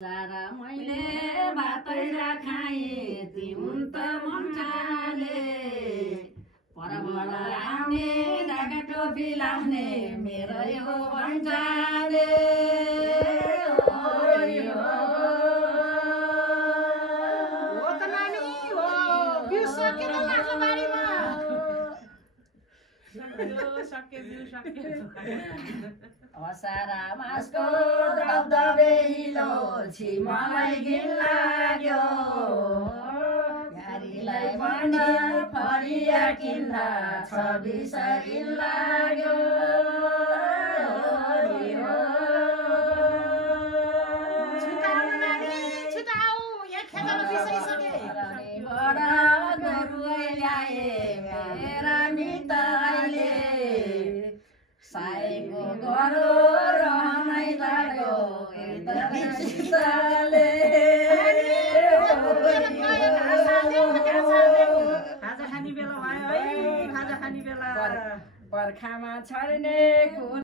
सारा मैले भातैरा खाएँ तिउन त मन्ठाले परबाट आउने ढाका टोपी लाउने मेरो यो भन्ठाले हो त नानी हो बिउ सकेर लाग्छ बारीमा असारा मासको दबदबे हिलो छिमलाई घिन लाग्यो यारीलाई पनि फरिया किन्दा छब्बिस घिन लाग्यो छिटाउनु नानी छिटाउ यहाँ खेतमा बिसाइसके बडा गरुवा ल्याए मेरा मिताले साईको गरो रहनै लाग्यो एकदमै खाजा खाने बेला भयो है खाजा खाने बेला बर्खामा छर्ने